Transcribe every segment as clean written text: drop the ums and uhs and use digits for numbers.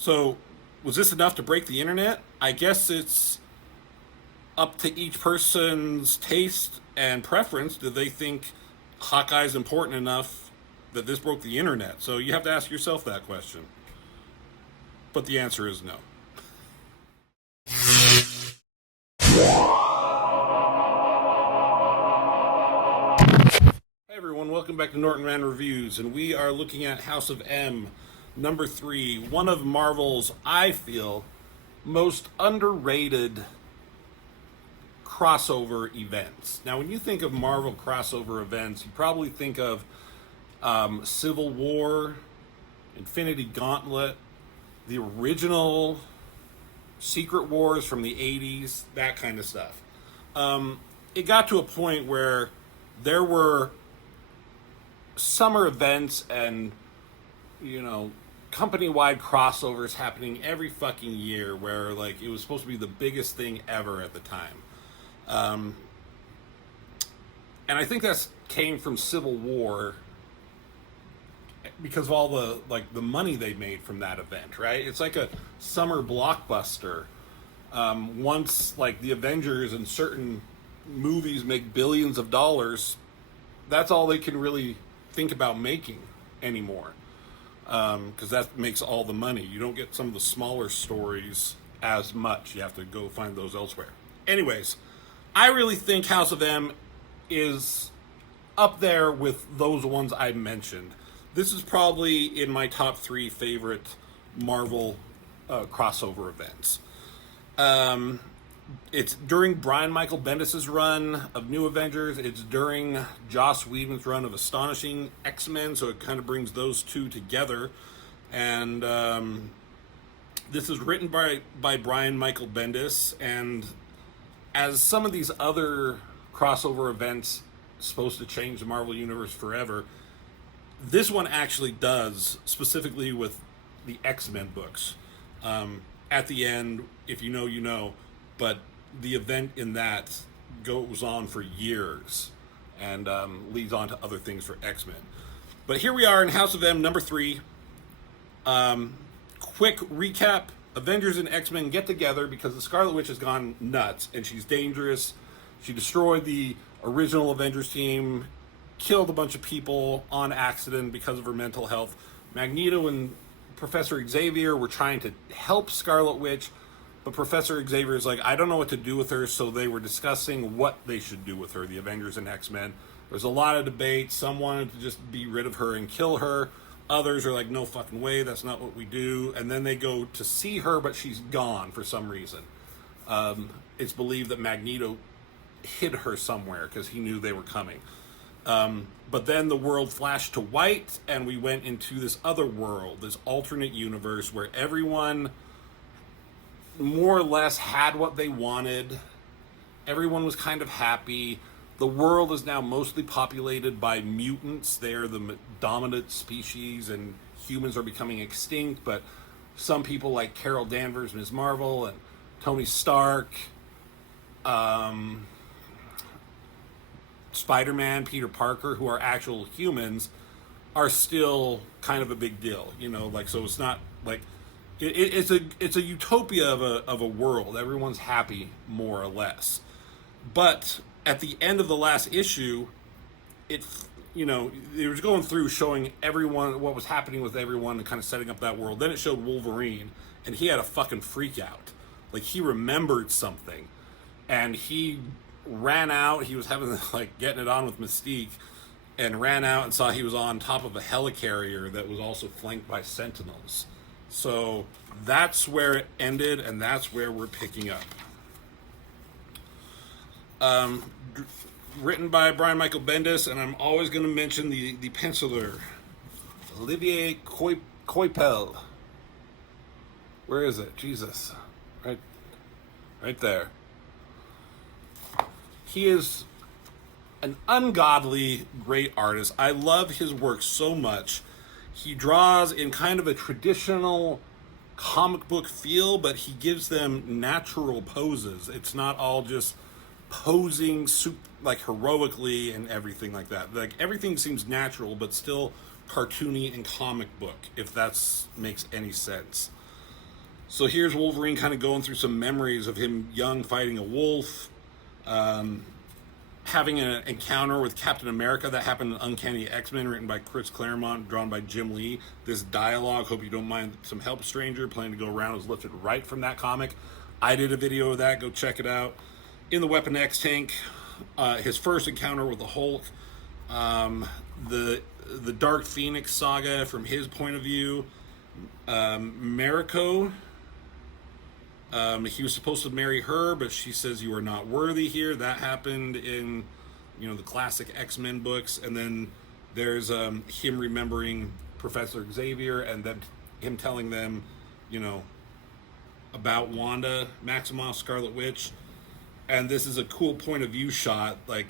So, was this enough to break the internet? I guess it's up to each person's taste and preference. Do they think Hawkeye is important enough that this broke the internet? So you have to ask yourself that question. But the answer is no. Hey everyone, welcome back to Norton Man Reviews, and we are looking at House of M, number 3, one of Marvel's, I feel, most underrated crossover events. Now, when you think of Marvel crossover events, you probably think of Civil War, Infinity Gauntlet, the original Secret Wars from the 80s, that kind of stuff. It got to a point where there were summer events and, company-wide crossovers happening every fucking year where, like, it was supposed to be the biggest thing ever at the time. And I think that came from Civil War because of all the money they made from that event, right? It's like a summer blockbuster. Once like the Avengers and certain movies make billions of dollars, that's all they can really think about making anymore. Because that makes all the money. You don't get some of the smaller stories as much. You have to go find those elsewhere. Anyways, I really think House of M is up there with those ones I mentioned. This is probably in my top 3 favorite Marvel crossover events. It's during Brian Michael Bendis' run of New Avengers. It's during Joss Whedon's run of Astonishing X-Men, so it kind of brings those two together. And this is written by Brian Michael Bendis, and as some of these other crossover events supposed to change the Marvel Universe forever, this one actually does, specifically with the X-Men books. At the end, if you know, you know, but the event in that goes on for years and leads on to other things for X-Men. But here we are in House of M, number 3. Quick recap. Avengers and X-Men get together because the Scarlet Witch has gone nuts and she's dangerous. She destroyed the original Avengers team, killed a bunch of people on accident because of her mental health. Magneto and Professor Xavier were trying to help Scarlet Witch, but Professor Xavier is like, I don't know what to do with her, so they were discussing what they should do with her, the Avengers and X-Men. There's a lot of debate. Some wanted to just be rid of her and kill her. Others are like, no fucking way, that's not what we do. And then they go to see her, but she's gone for some reason. It's believed that Magneto hid her somewhere because he knew they were coming. But then the world flashed to white, and we went into this other world, this alternate universe where everyone more or less had what they wanted. Everyone was kind of happy. The world is now mostly populated by mutants. They're the dominant species, and humans are becoming extinct. But some people like Carol Danvers, Ms. Marvel, and Tony Stark, Spider-Man, Peter Parker, who are actual humans, are still kind of a big deal. So it's not like it's a utopia of a world. Everyone's happy more or less, but at the end of the last issue, it was going through showing everyone what was happening with everyone and kind of setting up that world. Then it showed Wolverine, and he had a fucking freak out. Like, he remembered something, and he ran out. He was having getting it on with Mystique, and ran out and saw he was on top of a helicarrier that was also flanked by Sentinels. So that's where it ended, and that's where we're picking up. Written by Brian Michael Bendis, and I'm always going to mention the penciler, Olivier Coipel. Where is it? Jesus. Right there. He is an ungodly great artist. I love his work so much. He draws in kind of a traditional comic book feel, but he gives them natural poses. It's not all just posing heroically and everything like that. Like, everything seems natural, but still cartoony and comic book, if that makes any sense. So here's Wolverine kind of going through some memories of him young fighting a wolf, having an encounter with Captain America that happened in Uncanny X-Men, written by Chris Claremont, drawn by Jim Lee. This dialogue, hope you don't mind some help, stranger, planning to go around, was lifted right from that comic. I did a video of that, go check it out. In the Weapon X tank, his first encounter with the Hulk, the Dark Phoenix saga from his point of view, Mariko. He was supposed to marry her, but she says you are not worthy here. That happened in, the classic X-Men books. And then there's him remembering Professor Xavier, and then him telling them, about Wanda Maximoff, Scarlet Witch. And this is a cool point of view shot. Like,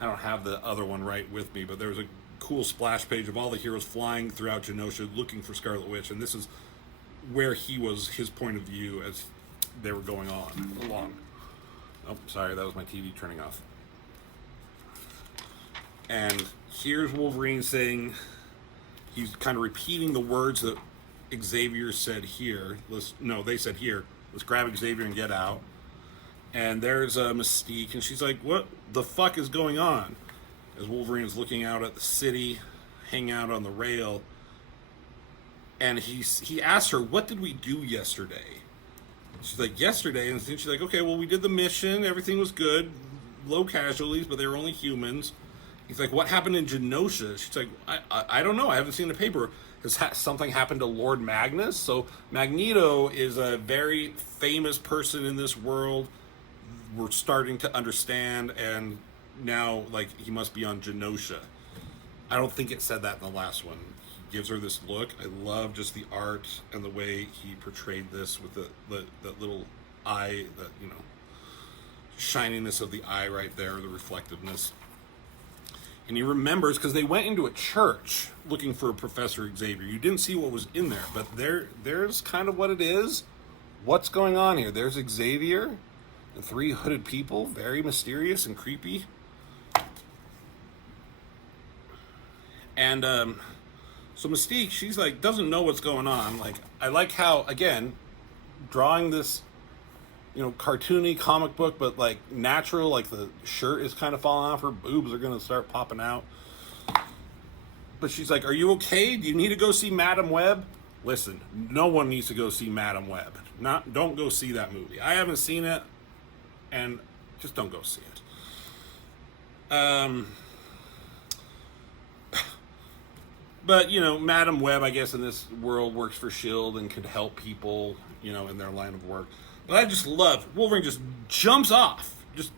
I don't have the other one right with me, but there was a cool splash page of all the heroes flying throughout Genosha looking for Scarlet Witch, and this is where his point of view as they were going along. Oh, sorry, that was my TV turning off. And here's Wolverine saying, he's kind of repeating the words that Xavier said here. They said here, let's grab Xavier and get out. And there's Mystique, and she's like, what the fuck is going on? As Wolverine is looking out at the city, hanging out on the rail, and he asked her, what did we do yesterday? She's like, yesterday? And then she's like, okay, well, we did the mission, everything was good, low casualties, but they were only humans. He's like, what happened in Genosha? She's like, I don't know, I haven't seen the paper. Has something happened to Lord Magnus? So Magneto is a very famous person in this world. We're starting to understand, and now, he must be on Genosha. I don't think it said that in the last one. He gives her this look. I love just the art and the way he portrayed this with that little eye, that, shininess of the eye right there, the reflectiveness. And he remembers, because they went into a church looking for Professor Xavier. You didn't see what was in there, but there's kind of what it is. What's going on here? There's Xavier and 3 hooded people, very mysterious and creepy. And so Mystique, she's doesn't know what's going on. I like how, again, drawing this, cartoony comic book, but natural, the shirt is kind of falling off, her boobs are going to start popping out. But she's like, are you okay? Do you need to go see Madam Web? Listen, no one needs to go see Madam Web. Don't go see that movie. I haven't seen it, and just don't go see it. But, Madam Web, I guess, in this world works for S.H.I.E.L.D. and could help people, in their line of work. But I just love, Wolverine just jumps off, just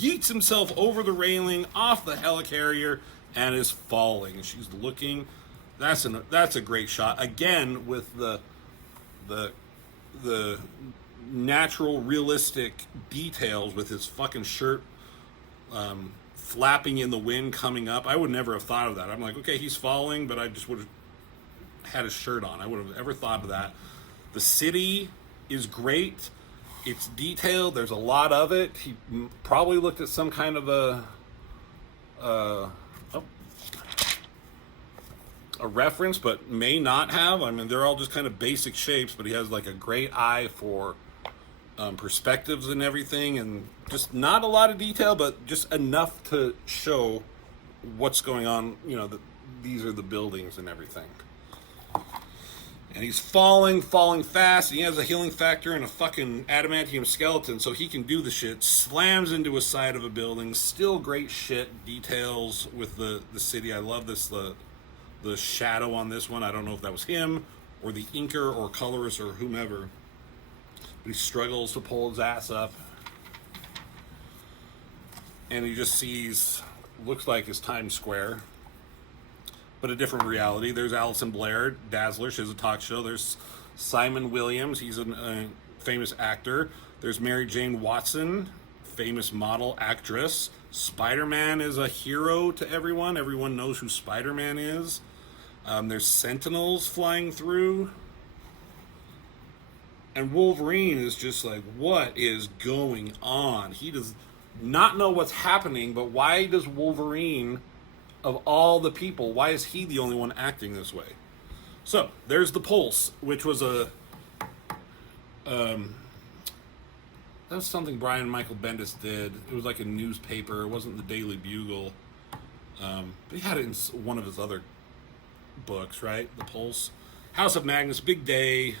yeets himself over the railing, off the helicarrier, and is falling. She's looking. That's a great shot. Again, with the natural, realistic details with his fucking shirt flapping in the wind coming up. I would never have thought of that. I'm like, okay, he's falling, but I just would have had his shirt on. I would have ever thought of that. The city is great. It's detailed. There's a lot of it. He probably looked at some kind of a reference, but may not have. I mean, they're all just kind of basic shapes, but he has a great eye for perspectives and everything, and just not a lot of detail, but just enough to show what's going on. These are the buildings and everything. And he's falling fast. He has a healing factor and a fucking adamantium skeleton, so he can do the shit. Slams into a side of a building. Still great shit. Details with the city. I love this, the shadow on this one. I don't know if that was him or the inker or colorist or whomever. But he struggles to pull his ass up. And he just sees, looks like his Times Square, but a different reality. There's Alison Blair, Dazzler, she has a talk show. There's Simon Williams, he's a famous actor. There's Mary Jane Watson, famous model, actress. Spider-Man is a hero to everyone. Everyone knows who Spider-Man is. There's Sentinels flying through. And Wolverine is just like, what is going on? He does not know what's happening, but why does Wolverine, of all the people, why is he the only one acting this way? So, there's the Pulse, which was a That was something Brian Michael Bendis did. It was like a newspaper. It wasn't the Daily Bugle. But he had it in one of his other books, right? The Pulse. House of Magnus, big day.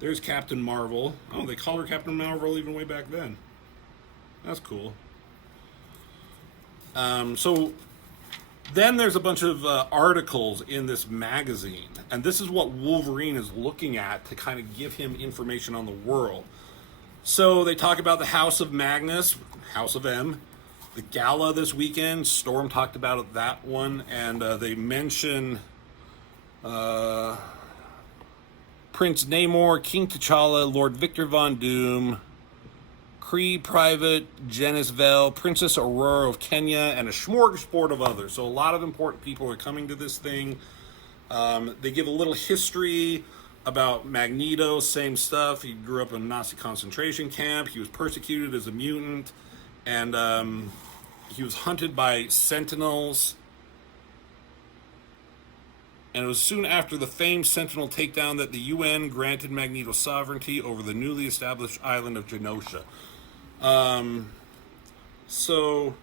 There's Captain Marvel. Oh, they called her Captain Marvel even way back then. That's cool. So then there's a bunch of articles in this magazine. And this is what Wolverine is looking at to kind of give him information on the world. So they talk about the House of Magnus, House of M, the gala this weekend. Storm talked about that one, and they mention Prince Namor, King T'Challa, Lord Victor Von Doom, Kree Private, Janice Vell, Princess Aurora of Kenya, and a smorgasbord of others. So a lot of important people are coming to this thing. They give a little history about Magneto, same stuff. He grew up in a Nazi concentration camp. He was persecuted as a mutant, and he was hunted by Sentinels. And it was soon after the famed Sentinel takedown that the UN granted Magneto sovereignty over the newly established island of Genosha. So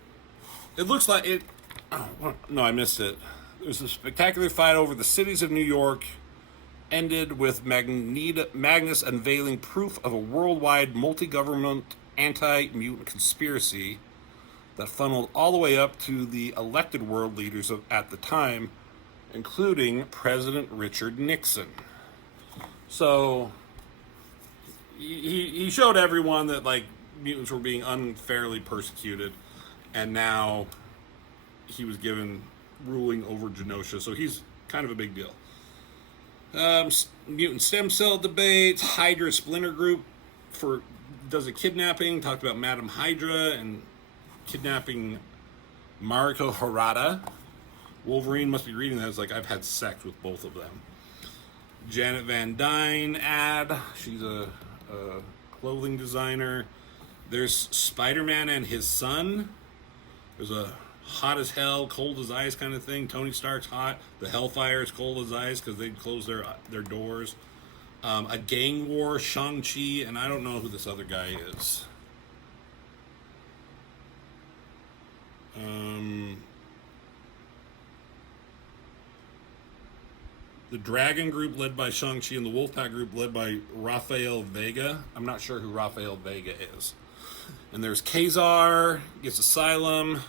it looks like it. Oh, no, I missed it. There's a spectacular fight over the cities of New York. Ended with Magnus unveiling proof of a worldwide multi-government anti-mutant conspiracy that funneled all the way up to the elected world leaders at the time, including President Richard Nixon. So he showed everyone that like mutants were being unfairly persecuted, and now he was given ruling over Genosha. So he's kind of a big deal. Mutant stem cell debates. Hydra Splinter Group does a kidnapping. Talked about Madame Hydra and kidnapping Mariko Harada. Wolverine must be reading that. It's like, I've had sex with both of them. Janet Van Dyne ad. She's a clothing designer. There's Spider-Man and his son. There's a hot as hell, cold as ice kind of thing. Tony Stark's hot. The Hellfire is cold as ice because they'd close their doors. A gang war, Shang-Chi, and I don't know who this other guy is. The Dragon Group led by Shang-Chi and the Wolfpack Group led by Rafael Vega. I'm not sure who Rafael Vega is. And there's Kazar, gets Asylum,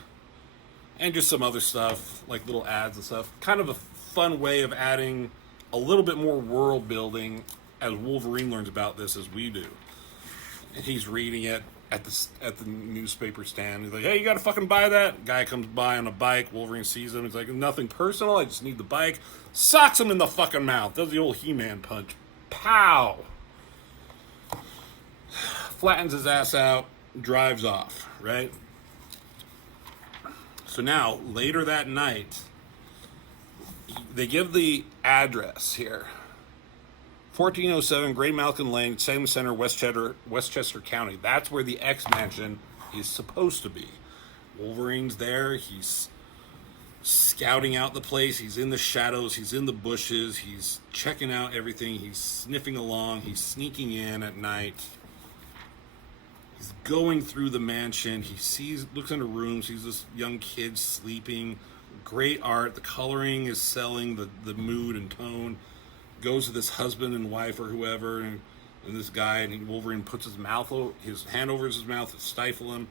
and just some other stuff, like little ads and stuff. Kind of a fun way of adding a little bit more world building as Wolverine learns about this as we do. And he's reading it at the newspaper stand. He's like, hey, you gotta fucking buy that? Guy comes by on a bike. Wolverine sees him. He's like, nothing personal. I just need the bike. Socks him in the fucking mouth. Does the old He-Man punch. Pow! Flattens his ass out. Drives off, right? So now, later that night, they give the address here. 1407 Gray Malkin Lane, Salem Center, Westchester County. That's where the X-Mansion is supposed to be. Wolverine's there. He's scouting out the place. He's in the shadows. He's in the bushes. He's checking out everything. He's sniffing along. He's sneaking in at night. He's going through the mansion. He looks into rooms. Sees this young kid sleeping. Great art. The coloring is selling the mood and tone. Goes to this husband and wife or whoever, and this guy, and Wolverine puts his hand over his mouth to stifle him.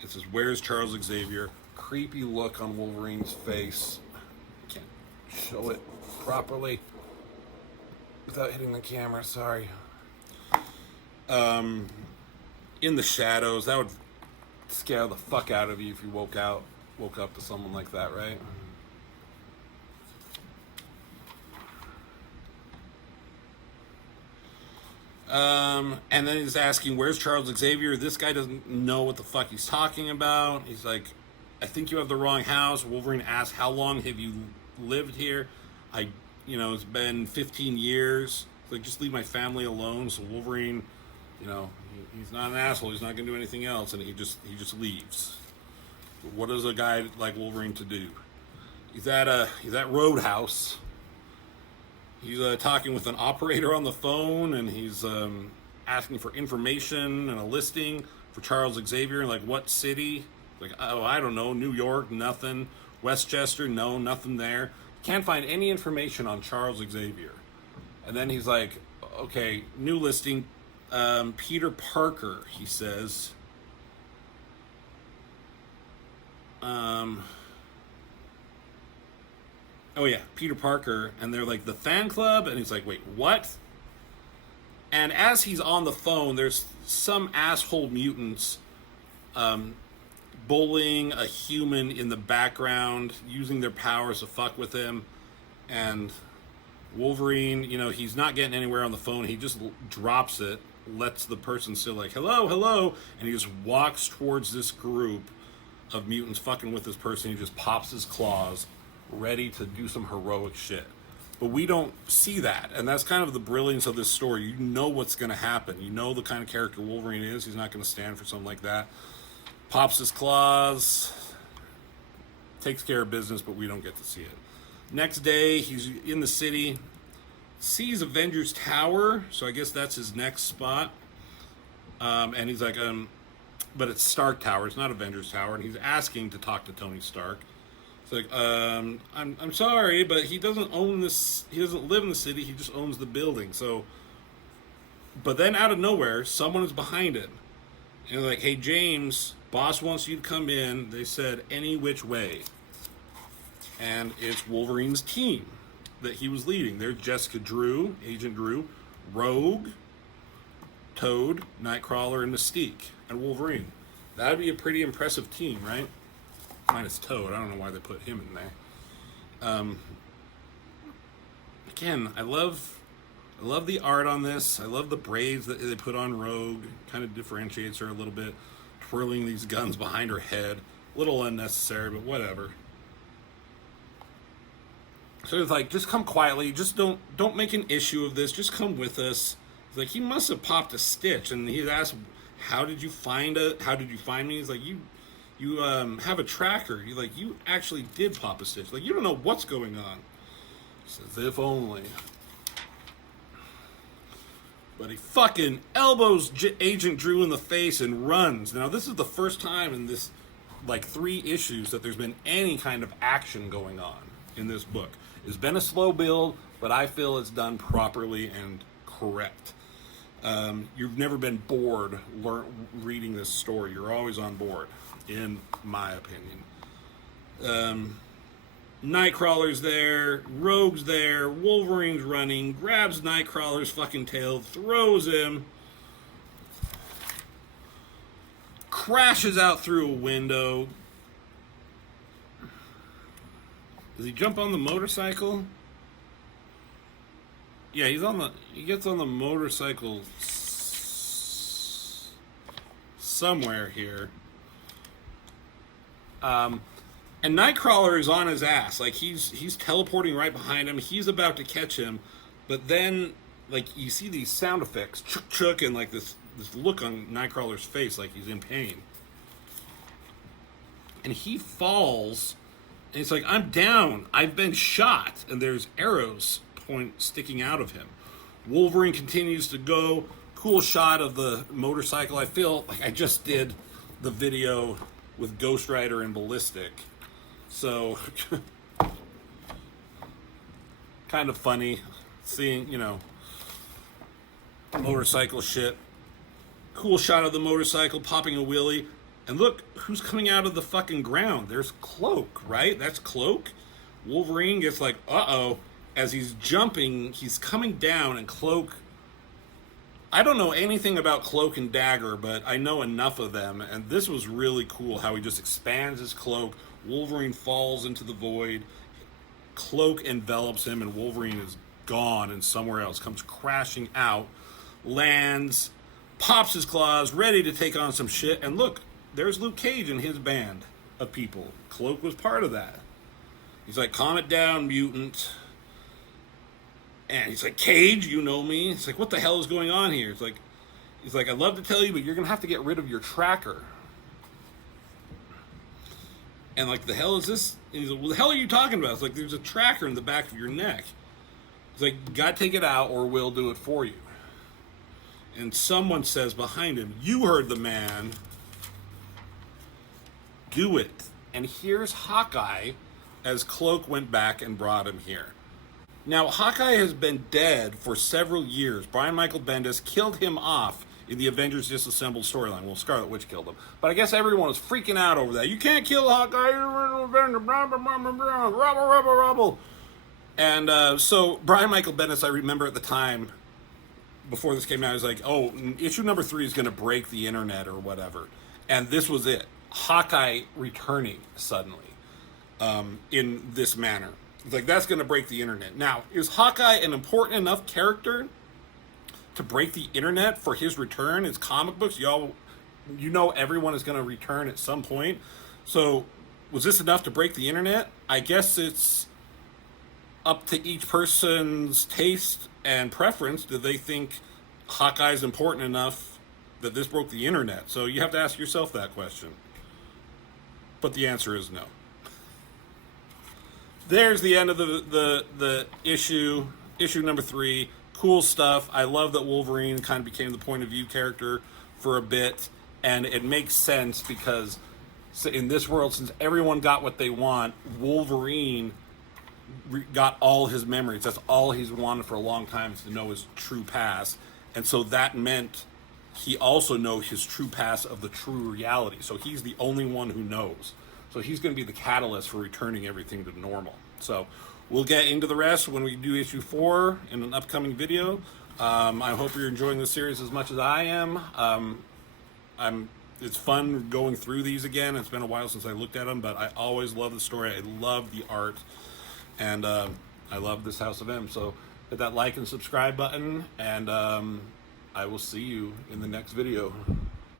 It says, "Where's Charles Xavier?" Creepy look on Wolverine's face. Can't show it properly without hitting the camera. Sorry. In the shadows, that would scare the fuck out of you if you woke up to someone like that, right? And then he's asking, where's Charles Xavier? This guy doesn't know what the fuck he's talking about. He's like, I think you have the wrong house. Wolverine asks, how long have you lived here? It's been 15 years. He's like, just leave my family alone. So Wolverine, he's not an asshole. He's not going to do anything else. And he just leaves. What is a guy like Wolverine to do? He's at Roadhouse. He's talking with an operator on the phone, and he's asking for information and a listing for Charles Xavier. Like, what city? Like, oh, I don't know. New York, nothing. Westchester, no, nothing there. Can't find any information on Charles Xavier. And then he's like, okay, new listing. Peter Parker, he says. Oh yeah, Peter Parker, and they're like, the fan club, and he's like, wait, what? And as he's on the phone, there's some asshole mutants bullying a human in the background, using their powers to fuck with him, and Wolverine, you know, he's not getting anywhere on the phone, he just drops it, lets the person say like, hello, hello, and he just walks towards this group of mutants fucking with this person. He just pops his claws, ready to do some heroic shit. But we don't see that, and that's kind of the brilliance of this story. You know what's going to happen. You know the kind of character Wolverine is. He's not going to stand for something like that. Pops his claws, takes care of business, but we don't get to see it. Next day, he's in the city, sees Avengers Tower, so I guess that's his next spot. And he's like, but it's Stark Tower, it's not Avengers Tower, and he's asking to talk to Tony Stark. It's like, I'm sorry, but he doesn't own this, he doesn't live in the city, he just owns the building, so... But then out of nowhere, someone is behind it. And they're like, hey, James, boss wants you to come in. They said, any which way. And it's Wolverine's team that he was leading. There's Jessica Drew, Agent Drew, Rogue, Toad, Nightcrawler, and Mystique, and Wolverine. That would be a pretty impressive team, right? Minus Toad. I don't know why they put him in there. Again, I love the art on this. I love the braids that they put on Rogue. Kind of differentiates her a little bit. Twirling these guns behind her head. A little unnecessary, but whatever. So it's like, just come quietly. Just don't make an issue of this. Just come with us. It's like, he must have popped a stitch. And he's asked, how did you find me? He's like, you have a tracker. He's like, you actually did pop a stitch. Like, you don't know what's going on. He says, if only. But he fucking elbows Agent Drew in the face and runs. Now, this is the first time in this, like, 3 issues that there's been any kind of action going on in this book. It's been a slow build, but I feel it's done properly and correct. You've never been bored reading this story. You're always on board, in my opinion. Nightcrawler's there, Rogue's there, Wolverine's running, grabs Nightcrawler's fucking tail, throws him, crashes out through a window. Does he jump on the motorcycle? Yeah, he gets on the motorcycle somewhere here. And Nightcrawler is on his ass. Like, he's teleporting right behind him. He's about to catch him. But then, like, you see these sound effects. Chuk chuk, and, like, this look on Nightcrawler's face like he's in pain. And he falls. And it's like, I'm down. I've been shot. And there's arrows sticking out of him. Wolverine continues to go. Cool shot of the motorcycle. I feel like I just did the video with Ghost Rider and Ballistic. So, kind of funny seeing, motorcycle shit. Cool shot of the motorcycle popping a wheelie. And look, who's coming out of the fucking ground? There's Cloak, right? That's Cloak. Wolverine gets like, uh-oh. As he's jumping, he's coming down, and Cloak... I don't know anything about Cloak and Dagger, but I know enough of them, and this was really cool how he just expands his cloak. Wolverine falls into the void. Cloak envelops him, and Wolverine is gone and somewhere else. Comes crashing out, lands, pops his claws, ready to take on some shit. And look, there's Luke Cage and his band of people. Cloak was part of that. He's like, calm it down, mutant. And he's like, Cage, you know me. It's like, what the hell is going on here? He's like, I'd love to tell you, but you're going to have to get rid of your tracker. And like, the hell is this? And he's like, well, the hell are you talking about? It's like, there's a tracker in the back of your neck. He's like, you got to take it out or we'll do it for you. and someone says behind him, "You heard the man. Do it." And here's Hawkeye as Cloak went back and brought him here. Now, Hawkeye has been dead for several years. Brian Michael Bendis killed him off in the Avengers Disassembled storyline. Well, Scarlet Witch killed him. But I guess everyone was freaking out over that. You can't kill Hawkeye. Rubble. And so Brian Michael Bendis, I remember at the time, before this came out, he was like, oh, issue number 3 is going to break the internet or whatever. And this was it. Hawkeye returning suddenly in this manner. It's like, that's going to break the internet. Now, is Hawkeye an important enough character to break the internet for his return? It's comic books. You know everyone is going to return at some point. So, was this enough to break the internet? I guess it's up to each person's taste and preference. Do they think Hawkeye is important enough that this broke the internet? So, you have to ask yourself that question. But the answer is no. There's the end of the issue number 3. Cool stuff. I love that Wolverine kind of became the point of view character for a bit, and it makes sense because in this world, since everyone got what they want, Wolverine got all his memories. That's all he's wanted for a long time, is to know his true past, and so that meant he also knows his true past of the true reality. So he's the only one who knows. So he's going to be the catalyst for returning everything to normal. So we'll get into the rest when we do issue 4 in an upcoming video. I hope you're enjoying the series as much as I am. It's fun going through these again. It's been a while since I looked at them, but I always love the story. I love the art, and I love this House of M. So hit that like and subscribe button, and I will see you in the next video.